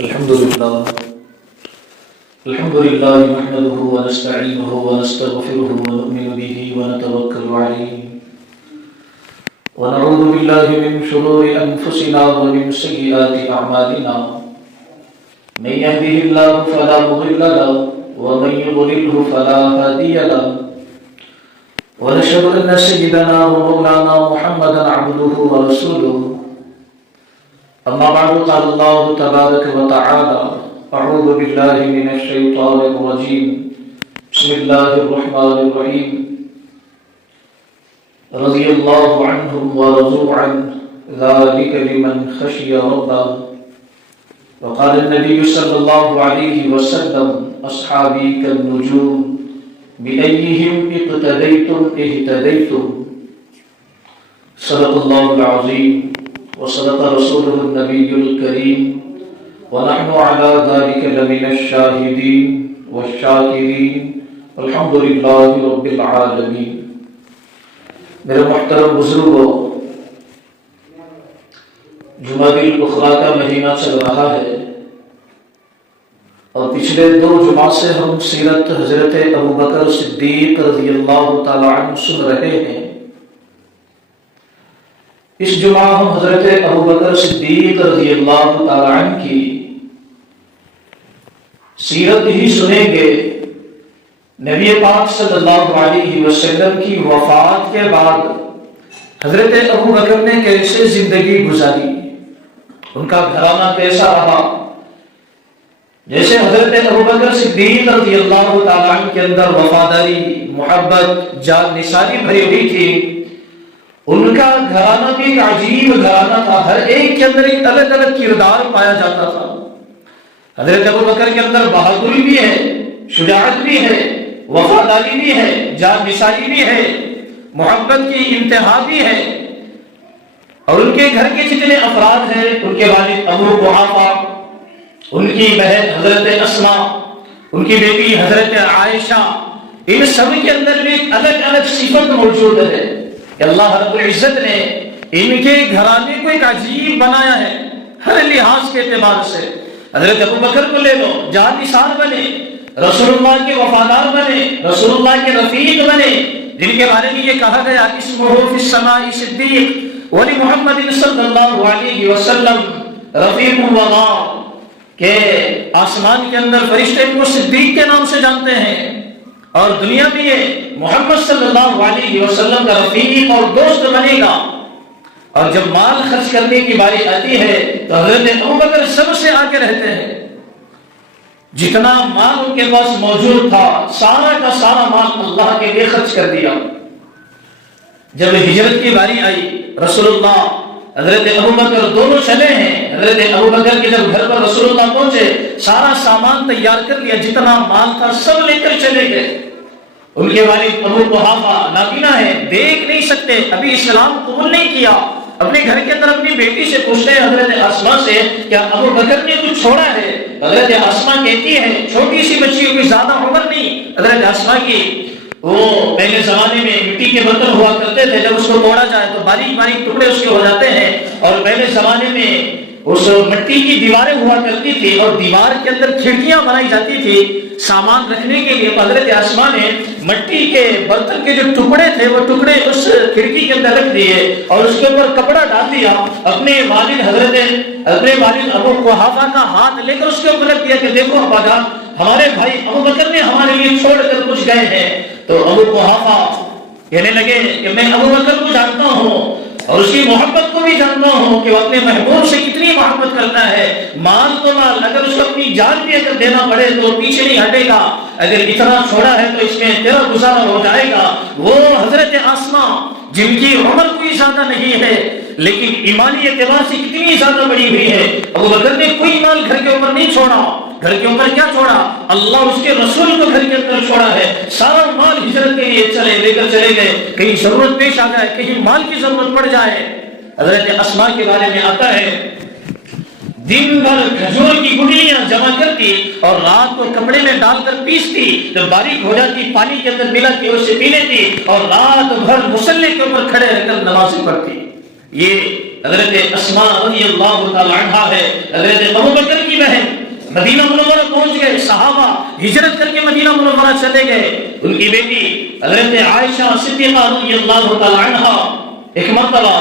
الحمد لله نحمده ونستعينه ونستغفره ونؤمن به ونتوكل عليه ونعوذ بالله من شرور أنفسنا ومن سيئات أعمالنا من يهده الله فلا مضل له ومن يضلله فلا هادي له ونشهد أن سيدنا ومولانا محمدا عبده ورسوله. أما بعد قال الله تبارك وتعالى: أعوذ بالله من الشيطان الرجيم بسم الله الرحمن الرحيم رضي الله عنهم ورضوا عنه ذلك لمن خشي ربه. وقال النبي صلى الله عليه وسلم: أصحابي كالنجوم بأيهم اقتديتم اهتديتم. صدق الله العظيم وصدق رسوله النبي الكريم ونحن على ذلك لمن الشاهدين والشاكرين الحمد لله رب العالمين. میرے محترم بزرگوں، جمادی الاخری کا مہینہ چل رہا ہے اور پچھلے 2 جمعہ سے ہم سیرت حضرت ابوبکر صدیق رضی اللہ تعالی عنہ سن رہے ہیں. اس جمعہ ہم حضرت ابوبکر صدیق رضی اللہ تعالی عنہ کی سیرت ہی سنیں گے. نبی پاک صلی اللہ علیہ وسلم کی وفات کے بعد حضرت ابوبکر نے کیسے زندگی گزاری، ان کا گھرانہ کیسا رہا. جیسے حضرت ابوبکر صدیق رضی اللہ تعالی عنہ کے اندر وفاداری، محبت، جان نثاری بھری ہوئی تھی، ان کا گھرانہ بھی ایک عجیب گھرانہ تھا. ہر ایک کے اندر ایک الگ الگ کردار پایا جاتا تھا. حضرت ابوبکر کے اندر بہادری بھی ہے، شجاعت بھی ہے، وفاداری بھی ہے، جان نثاری بھی ہے، محبت کی انتہا بھی ہے. اور ان کے گھر کے جتنے افراد ہیں، ان کے والد ابو قحافہ، ان کی بہن حضرت اسماء، ان کی بیٹی حضرت عائشہ، ان سب کے اندر بھی ایک الگ الگ صفت موجود ہے کہ اللہ رب العزت نے ان کے گھرانے کو ایک عجیب بنایا ہے ہر لحاظ کے اعتبار سے. حضرت ابوبکر کو لے لو، جان نثار بنے، رسول اللہ کے وفادار بنے، رسول اللہ کے رفیق بنے، جن کے بارے میں یہ کہا گیا اسمہ فی السماء صدیق ولی محمد صلی اللہ علیہ وسلم رفیق وغار، کہ آسمان کے اندر فرشتے کو صدیق کے نام سے جانتے ہیں اور دنیا میں یہ محمد صلی اللہ علیہ وسلم کا رفیق اور دوست بنے گا. اور جب مال خرچ کرنے کی باری آتی ہے تو حضرت ابوبکر سب سے آگے رہتے ہیں. جتنا مال ان کے پاس موجود تھا سارا کا سارا مال اللہ کے لیے خرچ کر دیا. جب ہجرت کی باری آئی، رسول اللہ حضرت ابوبکر دونوں چلے ہیں. حضرت ابوبکر کے جب گھر پر رسول اللہ پہنچے، سارا سامان تیار کر لیا، جتنا مال تھا سب لے کر چلے گئے. ان کے والد ابو قحافہ نابینا ہے، دیکھ نہیں سکتے، ابھی اسلام قبول نہیں کیا. اپنے گھر کے اندر اپنی بیٹی سے پوچھتے ہیں حضرت اسماء سے، کیا ابوبکر نے کچھ چھوڑا ہے؟ حضرت اسماء کہتی ہے، چھوٹی سی بچی ہوئی، زیادہ عمر نہیں حضرت اسماء کی. وہ پہلے زمانے میں مٹی کے برتن ہوا کرتے تھے، جب اس کو توڑا جائے تو باریک باریک ٹکڑے اس کے ہو جاتے ہیں. اور پہلے زمانے میں اس مٹی کی دیواریں ہوا کرتی تھی اور دیوار کے اندر کھڑکیاں بنائی جاتی تھی سامان رکھنے کے لیے. حضرت اسماء نے مٹی کے برتن کے جو ٹکڑے تھے وہ ٹکڑے اس کھڑکی کے اندر رکھ دیے اور اس کے اوپر کپڑا ڈال دیا. اپنے والد ابو قحافہ کا ہاتھ لے کر اس کے اوپر رکھ دیا کہ دیکھو ابا، ہمارے بھائی ابوبکر نے ہمارے لیے چھوڑ کر کچھ گئے ہیں. تو ابو قحافہ کہنے لگے کہ میں ابوبکر کو جانتا ہوں اور اس کی محبت کو بھی جانتا ہوں کہ وہ اپنے محبوب سے کتنی محبت کرتا ہے. مال تو مال، اگر اس کو اپنی جان بھی اگر دینا پڑے تو پیچھے نہیں ہٹے گا. اگر اتنا چھوڑا ہے تو اس میں تیرا گزارا ہو جائے گا. وہ حضرت اسماء جن کی عمر کوئی زیادہ نہیں ہے لیکن ایمانی اعتبار سے کتنی زیادہ بڑی ہوئی ہے. ابوبکر نے کوئی مال گھر کے اوپر نہیں چھوڑا. گھر کے اوپر کیا چھوڑا؟ اللہ اس کے رسول کو گھر کے اندر چھوڑا ہے. سارا مال ہجرت کے لیے لے کر چلے گئے. کہیں ضرورت پیش آ جائے، کہیں مال کی ضرورت پڑ جائے. حضرت اسماء کے بارے میں آتا ہے دن بھر کھجور کی گٹلیاں جمع کرتی اور رات کو کپڑے میں ڈال کر پیستی، جب باریک ہو جاتی پانی کے اندر ملا کے اسے پی لیتی اور رات بھر مصلی کے اوپر کھڑے رہ کر نمازیں پڑھتی. یہ حضرت اسماء رضی اللہ تعالی عنہا ہے، حضرت ابو بکر کی بہن، مدینہ منورہ پہنچ گئے، صحابہ ہجرت کر کے مدینہ منورہ چلے گئے، ان کی بیٹی حضرت عائشہ صدیقہ رضی اللہ تعالی عنہا ایک مرتبہ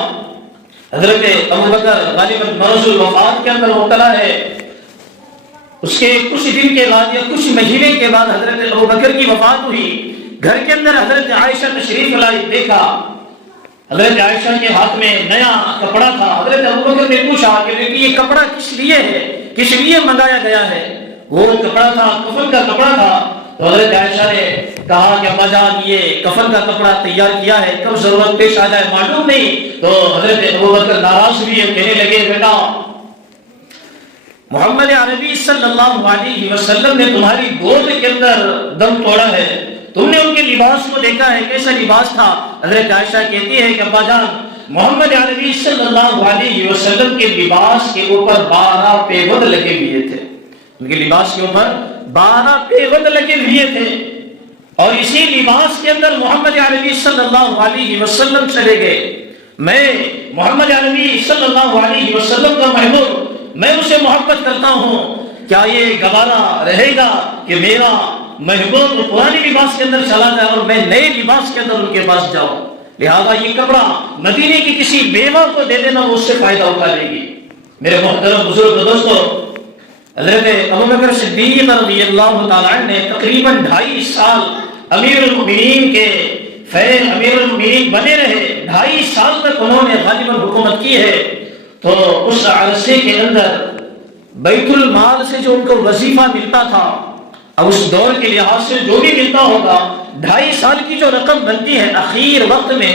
حضرت ابو بکر غالباً مرض الوفات کے اندر مبتلا ہے، اس کے کچھ دن کے بعد یا کچھ مہینے کے بعد حضرت ابو بکر کی وفات ہوئی، گھر کے اندر حضرت عائشہ تشریف لائی، دیکھا حضرت عائشہ کے ہاتھ میں نیا کپڑا تھا، حضرت ابو بکر نے پوچھا کہ یہ کپڑا کس لیے ہے، کس لیے منگایا گیا ہے؟ وہ کپڑا تھا کفن کا کپڑا تھا، تو حضرت عائشہ نے کہا کہ ابا جان یہ کفن کا کپڑا تیار کیا ہے، کب ضرورت پیش آ جائے معلوم نہیں۔ تو حضرت ابو بکر ناراض ہوئے، کہنے لگے بیٹا محمد عربی صلی اللہ علیہ وسلم نے تمہاری گود کے اندر دم توڑا ہے، تم نے ان کے لباس کو دیکھا ہے، کیسا لباس تھا؟ حضرت عائشہ کہتی ہے کہ ابا جان محمد عربی صلی اللہ علیہ وسلم کے لباس کے اوپر 12 پیوند لگے ہوئے تھے، ان کے لباس کے اوپر 12 پیوند لگے ہوئے تھے، اور اسی لباس کے اندر محمد عربی صلی اللہ علیہ وسلم چلے گئے۔ میں محمد عربی صلی اللہ علیہ وسلم کا محبوب، میں اسے محبت کرتا ہوں، کیا یہ گوارا رہے گا کہ میرا محبوب پرانے لباس کے اندر چلا جائے اور میں نئے لباس کے اندر ان کے پاس جاؤں؟ لہذا یہ کپڑا مدینے کی کسی بیوہ کو دے دینا، وہ اس سے فائدہ اٹھا لے گی۔ میرے محترم بزرگ دوستو، حضرت ابوبکر صدیق رضی اللہ تعالیٰ عنہ نے تقریباً 2.5 سال امیر المؤمنین کے فیض امیر المؤمنین بنے رہے، 2.5 سال تک انہوں نے غالباً حکومت کی ہے۔ تو اس عرصے کے اندر بیت المال سے جو ان کو وظیفہ ملتا تھا، اب اس دور کے لحاظ سے جو بھی ملتا ہوگا، 2.5 سال کی جو رقم بنتی ہے، اخیر وقت میں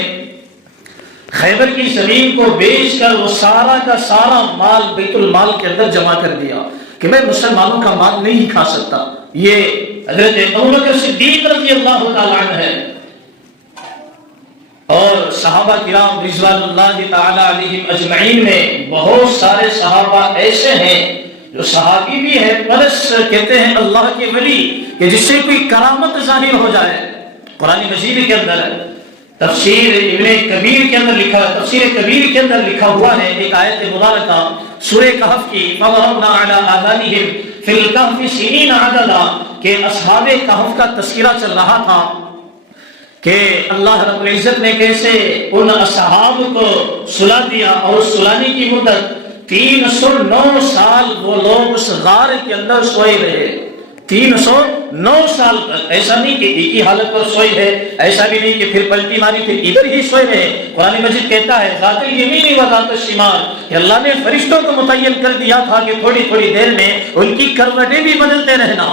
خیبر کی زمین کو بیچ کر وہ سارا کا سارا مال بیت المال کے اندر جمع کر دیا کہ میں مسلمانوں کا مال نہیں کھا سکتا۔ یہ حضرت ابوبکر صدیق رضی اللہ تعالیٰ عنہ ہے۔ اور صحابہ کرام رضوان اللہ تعالی علیہم اجمعین میں بہت سارے صحابہ ایسے ہیں جو صحابی بھی ہے پلس کہتے ہیں اللہ کے ولی، کہ جس سے کوئی کرامت ظاہر ہو جائے۔ قرآن مجید کے اندر تفسیر ابن کبیر کے اندر لکھا، تفسیر کبیر کے اندر لکھا ہوا ہے ایک آیت مبارکہ سورہ کہف کی، فَضَرَبْنَا عَلَىٰ آذَانِهِمْ فِي الْكَهْفِ سِنِينَ عَدَدًا، کہ اصحاب کہف کا تذکرہ چل رہا تھا کہ اللہ رب العزت نے کیسے ان اصحاب کو سلا دیا، اور اس سلانے کی مدت 309 سال وہ لوگ اس غار کے اندر سوئے رہے، 309 سال تک۔ ایسا نہیں کہ ایک ہی حالت پر سوئے ہے، ایسا بھی نہیں کہ پھر پلٹی ماری پھر ادھر ہی سوئے رہے۔ قرآن مجید کہتا ہے ذات الیمین و ذات الشمال، کہ اللہ نے فرشتوں کو متعین کر دیا تھا کہ تھوڑی تھوڑی دیر میں ان کی کروٹیں بھی بدلتے رہنا،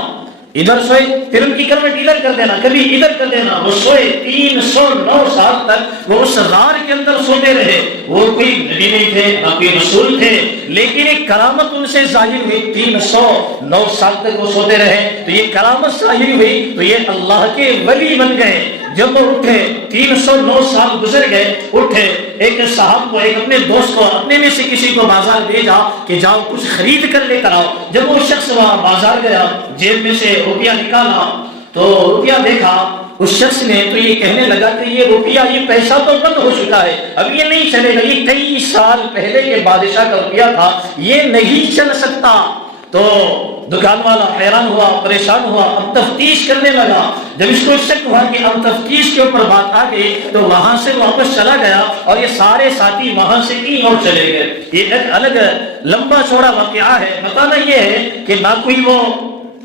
ادھر سوئے پھر ان کی کروٹ ادھر کر دینا، کبھی ادھر کر دینا۔ وہ سوئے 309 سال تک وہ اس غار کے اندر سوتے رہے۔ وہ کوئی نبی نہیں تھے نہ کوئی رسول تھے، لیکن ایک کرامت ان سے ظاہر ہوئی، 309 سال تک وہ سوتے رہے، تو یہ کرامت ظاہر ہوئی، تو یہ اللہ کے ولی بن گئے۔ جب وہ اٹھے 309 سال گزر گئے، اٹھے ایک صاحب کو، ایک اپنے دوست کو، اپنے میں سے کسی کو بازار بھیجا کہ جاؤ کچھ خرید کر لے کر آؤ۔ جب وہ شخص وہاں بازار گیا، جیب میں سے روپیہ نکالا تو روپیہ دیکھا اس شخص نے، تو یہ کہنے لگا کہ یہ روپیہ، یہ پیسہ تو بند ہو چکا ہے، اب یہ نہیں چلے گا، یہ کئی سال پہلے کے بادشاہ کا روپیہ تھا، یہ نہیں چل سکتا۔ تو دکان والا حیران ہوا، پریشان ہوا، اب تفتیش کرنے لگا۔ جب اس کو شک ہوا کہ اب تفتیش کے اوپر بات آ گئی، تو وہاں سے واپس چلا گیا، اور یہ سارے ساتھی وہاں سے کہیں اور چلے گئے۔ یہ ایک الگ لمبا چوڑا واقعہ ہے۔ بتانا یہ ہے کہ نہ کوئی وہ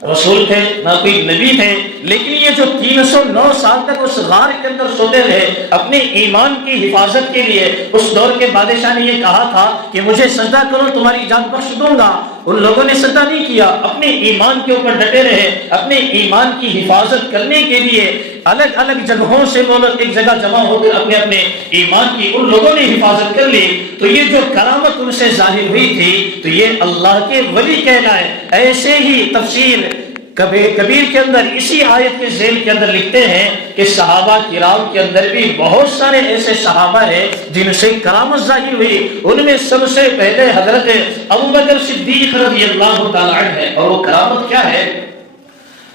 رسول تھے نہ کوئی نبی تھے، لیکن یہ جو 309 سال تک اس غار کے اندر سوتے رہے اپنے ایمان کی حفاظت کے لیے، اس دور کے بادشاہ نے یہ کہا تھا کہ مجھے سجدہ کرو تمہاری جان بخش دوں گا، ان لوگوں نے سجدہ نہیں کیا، اپنے ایمان کے اوپر ڈٹے رہے۔ اپنے ایمان کی حفاظت کرنے کے لیے الگ الگ جگہوں سے وہ لوگ ایک جگہ جمع ہو کر اپنے اپنے ایمان کی ان لوگوں نے حفاظت کر لی، تو یہ جو کرامت ان سے ظاہر ہوئی تھی، تو یہ اللہ کے ولی کہلائے۔ ایسے ہی تفسیر کبیر کے اندر اسی آیت کے ذیل کے اندر لکھتے ہیں کہ صحابہ کرام کے اندر بھی بہت سارے ایسے صحابہ ہیں جن سے کرامت ظاہر ہوئی۔ ان میں سب سے پہلے حضرت ابوبکر صدیق رضی اللہ تعالیٰ عنہ ہے، اور وہ کرامت کیا ہے؟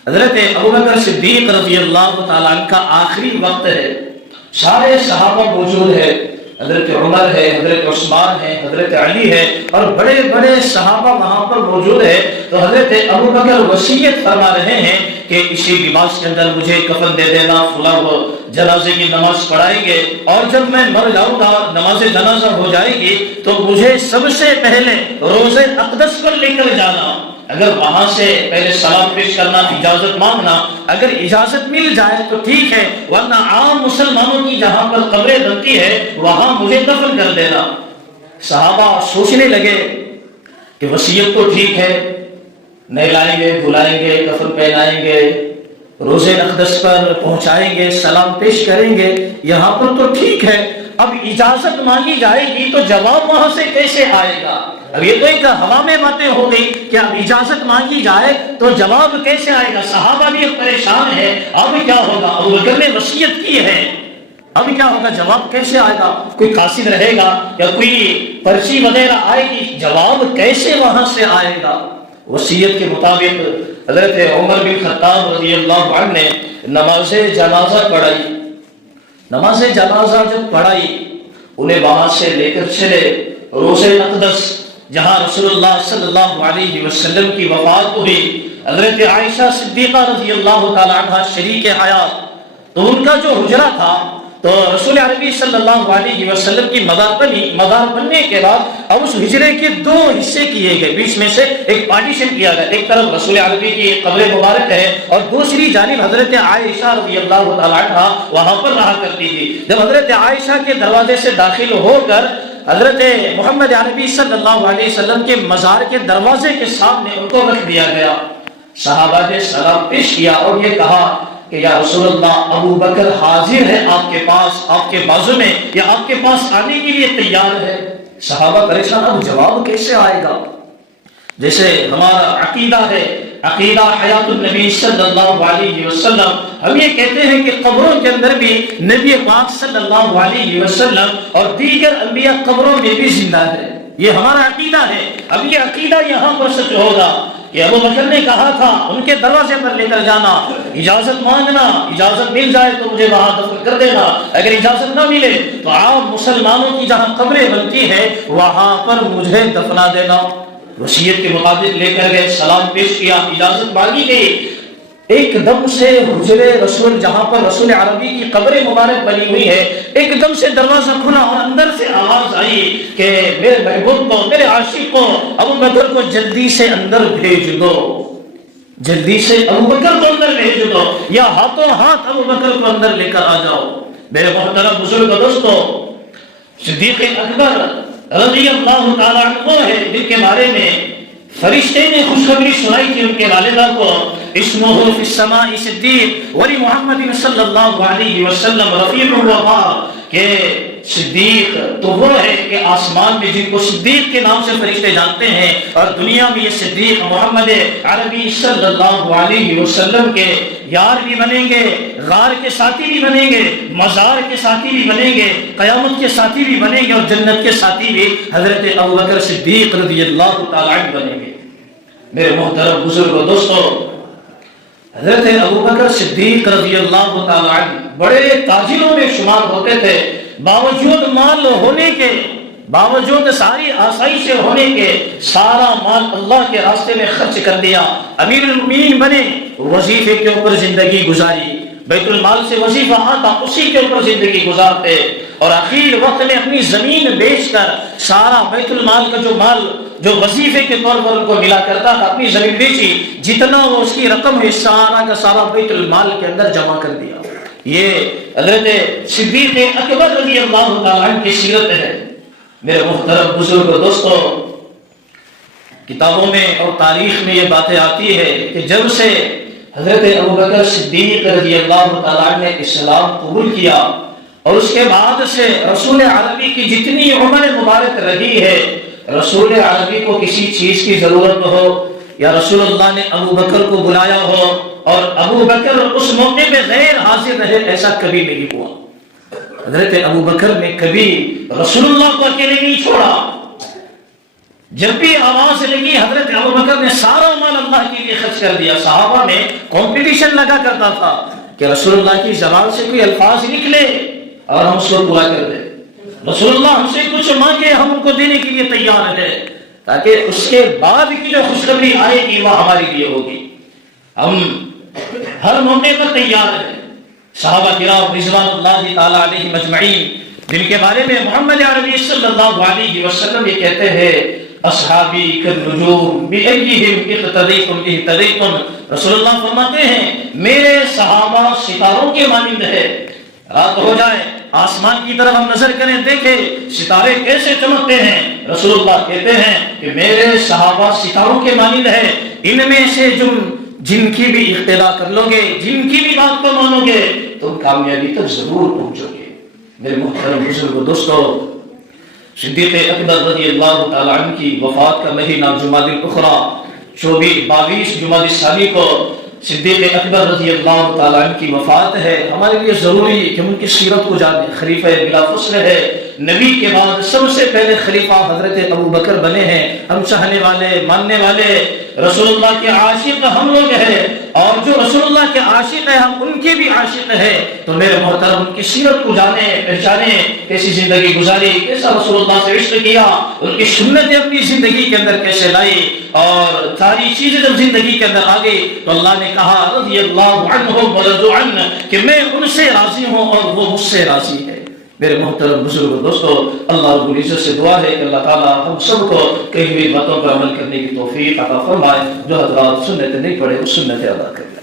حضرت ابوبکر صدیق رضی اللہ تعالیٰ عنہ کا آخری وقت ہے، سارے صحابہ موجود ہے، حضرت عمر ہے، حضرت عثمان ہے، حضرت علی ہے اور بڑے بڑے صحابہ وہاں پر موجود ہے. تو حضرت ابوبکر وصیت فرما رہے ہیں کہ اسی لباس کے اندر مجھے کفن دے دینا، فلاں وہ جنازے کی نماز پڑھائیں گے اور جب میں مر جاؤں گا، نماز جنازہ ہو جائے گی تو مجھے سب سے پہلے روضہ اقدس پر لے کر جانا. اگر وہاں سے پہلے سلام پیش کرنا، اجازت مانگنا، اگر اجازت مل جائے تو ٹھیک ہے، ورنہ عام مسلمانوں کی جہاں پر قبریں بنتی ہے وہاں مجھے دفن کر دینا. صحابہ سوچنے لگے کہ وصیت تو ٹھیک ہے، نہلائیں گے، دھلائیں گے، کفن پہنائیں گے، روضہ اقدس پر پہنچائیں گے، سلام پیش کریں گے، یہاں پر تو ٹھیک ہے. اب اجازت مانگی جائے گی تو جواب وہاں سے کیسے آئے گا؟ اب یہ تو ایک ہوا میں باتیں ہو گئی کہ اب اجازت مانگی جائے تو جواب کیسے آئے گا؟ صحابہ بھی پریشان ہے، اب کیا ہوگا؟ ابوبکر نے وصیت کی ہے، اب کیا ہوگا؟ جواب کیسے آئے گا؟ کوئی قاصد رہے گا یا کوئی پرچی وغیرہ آئے گی؟ جواب کیسے وہاں سے آئے گا؟ وصیت کے مطابق حضرت عمر بن خطاب رضی اللہ عنہ نے نماز جنازہ پڑھائی. نماز جنازہ جب پڑھائی انہیں وہاں سے لے کر چلے روضہ اقدس جہاں رسول اللہ صلی اللہ علیہ وسلم کی وفات ہوئی. حضرت عائشہ صدیقہ رضی اللہ تعالی عنہ شریک حیات، تو ان کا جو حجرہ تھا تو رسول عربی صلی اللہ علیہ وسلم کی مزار بننے کے بعد اب اس حجرے کے دو حصے کیے گئے، بیچ میں سے ایک پارٹیشن کیا گیا. ایک طرف رسول عربی کی قبر مبارک ہے اور دوسری جانب حضرت عائشہ رضی اللہ تعالی عنہ وہاں پر رہا کرتی تھی. جب حضرت عائشہ کے دروازے سے داخل ہو کر حضرت محمد عربی صلی اللہ علیہ وسلم کے مزار کے دروازے کے سامنے ان کو رکھ دیا گیا. صحابہ نے سلام پیش کیا اور یہ کہا کہ یا رسول اللہ، ابو بکر حاضر ہے آپ کے پاس، آپ کے بازو میں، یا آپ کے پاس آنے کے لیے تیار ہے. صحابہ پریشان، اب جواب کیسے آئے گا؟ جیسے ہمارا عقیدہ ہے، عقیدہ حیات النبی صلی اللہ علیہ وسلم، ہم یہ کہتے ہیں کہ قبروں کے اندر بھی نبی پاک صلی اللہ علیہ وسلم اور دیگر انبیاء قبروں میں بھی زندہ ہے. یہ ہمارا عقیدہ ہے. اب یہ عقیدہ یہاں پر سچ ہوگا کہ ابو بکر نے کہا تھا ان کے دروازے پر لے کر جانا، اجازت مانگنا، اجازت مل جائے تو مجھے وہاں دفن کر دینا، اگر اجازت نہ ملے تو عام مسلمانوں کی جہاں قبریں بنتی ہے وہاں پر مجھے دفنا دینا. وصیت کے مطابق لے کر گئے، سلام پیش کیا، اجازت مانگی گئی. ایک دم سے حجرے رسول جہاں پر رسول عربی کی قبر مبارک بنی ہوئی ہے، ایک دم سے دروازہ کھلا اور اندر سے آواز آئی کہ میرے محبوب کو، میرے عاشق کو، ابو بکر کو جلدی سے اندر بھیج دو، جلدی سے ابو بکر کو اندر بھیج دو، یا ہاتھوں ہاتھ ابو بکر کو اندر لے کر آ جاؤ. میرے محترم بزرگ دوستو، صدیق اکبر رضی اللہ تعالیٰ عنہ ہے جن کے بارے میں فرشتے نے خوشخبری سنائی تھی ان کے والدہ کو، اسمہ فی السماء صدیق ولی محمد صلی اللہ علیہ وسلم رفیق الوفا، کہ صدیق تو وہ ہے کہ آسمان میں جن کو صدیق کے نام سے فرشتے جانتے ہیں، اور دنیا میں یہ صدیق محمد عربی صلی اللہ علیہ وسلم کے یار بھی بنیں گے، غار کے ساتھی بھی بنیں گے، مزار کے ساتھی بھی بنیں گے، قیامت کے ساتھی بھی بنیں گے، اور جنت کے ساتھی بھی حضرت ابوبکر صدیق رضی اللہ تعالیٰ عنہ بنیں گے. میرے محترم بزرگ و دوستو، حضرت ابوبکر صدیق رضی اللہ تعالیٰ عنہ بڑے تاجروں میں شمار ہوتے تھے. باوجود مال ہونے کے، باوجود ساری آسائشیں ہونے کے، سارا مال اللہ کے راستے میں خرچ کر دیا. امیر المومنین بنے، وظیفے کے اوپر زندگی گزاری، بیت المال سے وظیفہ آتا اسی کے اوپر زندگی گزارتے، اور آخر وقت میں اپنی زمین بیچ کر سارا بیت المال کا جو مال جو وظیفے کے طور پر ان کو ملا کرتا تھا اپنی زمین بیچی، جتنا وہ اس کی رقم ہے سارا کا سارا بیت المال کے اندر جمع کر دیا. یہ حضرت صدیق اکبر رضی اللہ تعالیٰ عنہ کی سیرت ہے. میرے محترم بزرگ دوستو، کتابوں میں اور تاریخ میں یہ باتیں آتی ہے کہ جب سے حضرت ابوبکر صدیق رضی اللہ تعالیٰ عنہ نے اسلام قبول کیا اور اس کے بعد سے رسول عربی کی جتنی عمر مبارک رہی ہے، رسول عربی کو کسی چیز کی ضرورت ہو یا رسول اللہ نے ابو بکر کو بلایا ہو اور ابو بکر اس موقع پہ غیر حاضر رہے، ایسا کبھی نہیں ہوا. حضرت ابو بکر نے کبھی رسول اللہ کو اکیلے نہیں چھوڑا. جب بھی آواز لگی حضرت ابو بکر نے سارا مال اللہ کے لیے خرچ کر دیا. صحابہ میں کمپٹیشن لگا کرتا تھا کہ رسول اللہ کی زبان سے کوئی الفاظ نکلے اور ہم اس کو پورا کر دیں. رسول اللہ ہم سے کچھ مانگے ہم ان کو دینے کے لیے تیار ہیں، تاکہ اس کے بعد کی جو خوشخبری آئے گی وہ ہمارے لیے ہوگی۔ ہم ہر موقع پر تیار ہیں۔ صحابہ کرام رضوان اللہ تعالی علیہم اجمعین، جن کے بارے میں محمد عربی صلی اللہ علیہ وسلم یہ کہتے ہیں اصحابی کالنجوم بأیہم اقتدیتم اہتدیتم، رسول اللہ فرماتے ہیں میرے صحابہ ستاروں کے مانند ہے۔ رات ہو جائے آسمان کی طرف ہم نظر کریں، دیکھیں ستارے کیسے چمکتے ہیں، رسول اللہ کہتے ہیں کہ میرے صحابہ ستاروں کے مانند ہے۔ ان میں سے جن کی بھی اقتدا کر لو گے، جن کی بھی بات کو مانو گے، تم کامیابی تک ضرور پہنچو گے۔ میرے محترم بزرگوں، دوستو، صدیق اکبر رضی اللہ تعالی عنہ کی وفات کا مہینہ جمادی الاخری 22 جمادی الثانی کو صدیق اکبر رضی اللہ تعالیٰ عنہ کی وفات ہے۔ ہمارے لیے ضروری کہ ان کی سیرت کو جانیں۔ خلیفہ بلا فصل ہے، نبی کے بعد سب سے پہلے خلیفہ حضرت ابو بکر بنے ہیں۔ ہم چاہنے والے، ماننے والے، رسول اللہ کے عاشق ہم لوگ ہیں، اور جو رسول اللہ کے عاشق ہیں ہم ان کے بھی عاشق ہیں۔ تو میرے محترم ان کی سیرت کو جانیں، پہچانیں، کیسی زندگی گزاری، کیسا رسول اللہ سے عشق کیا، ان کی سنتیں اپنی زندگی کے اندر کیسے لائی، اور ساری چیزیں جب زندگی کے اندر آ گئی تو اللہ نے کہا رضی اللہ عنہم ورضوا عنہ، کہ میں ان سے راضی ہوں اور وہ مجھ سے راضی ہے۔ میرے محترم بزرگ دوستو، اللہ رب العزت سے دعا ہے کہ اللہ تعالیٰ ہم سب کو کہی ہوئی باتوں پر عمل کرنے کی توفیق عطا فرمائے۔ جو حضرات سنت نہیں پڑھے وہ سنت ادا کریں۔